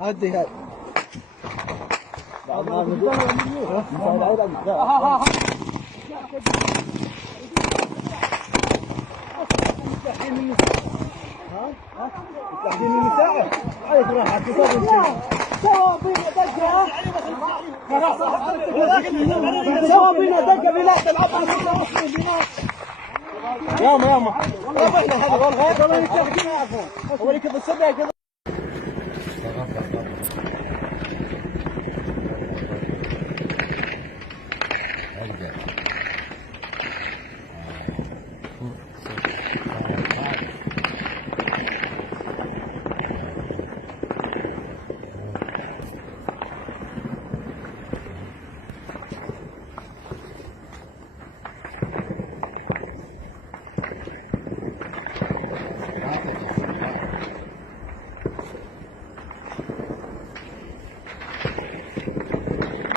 هدي هاي سوا بينا دقة سوا بينا دقة بلا تلعب ياما والله احنا هذا والله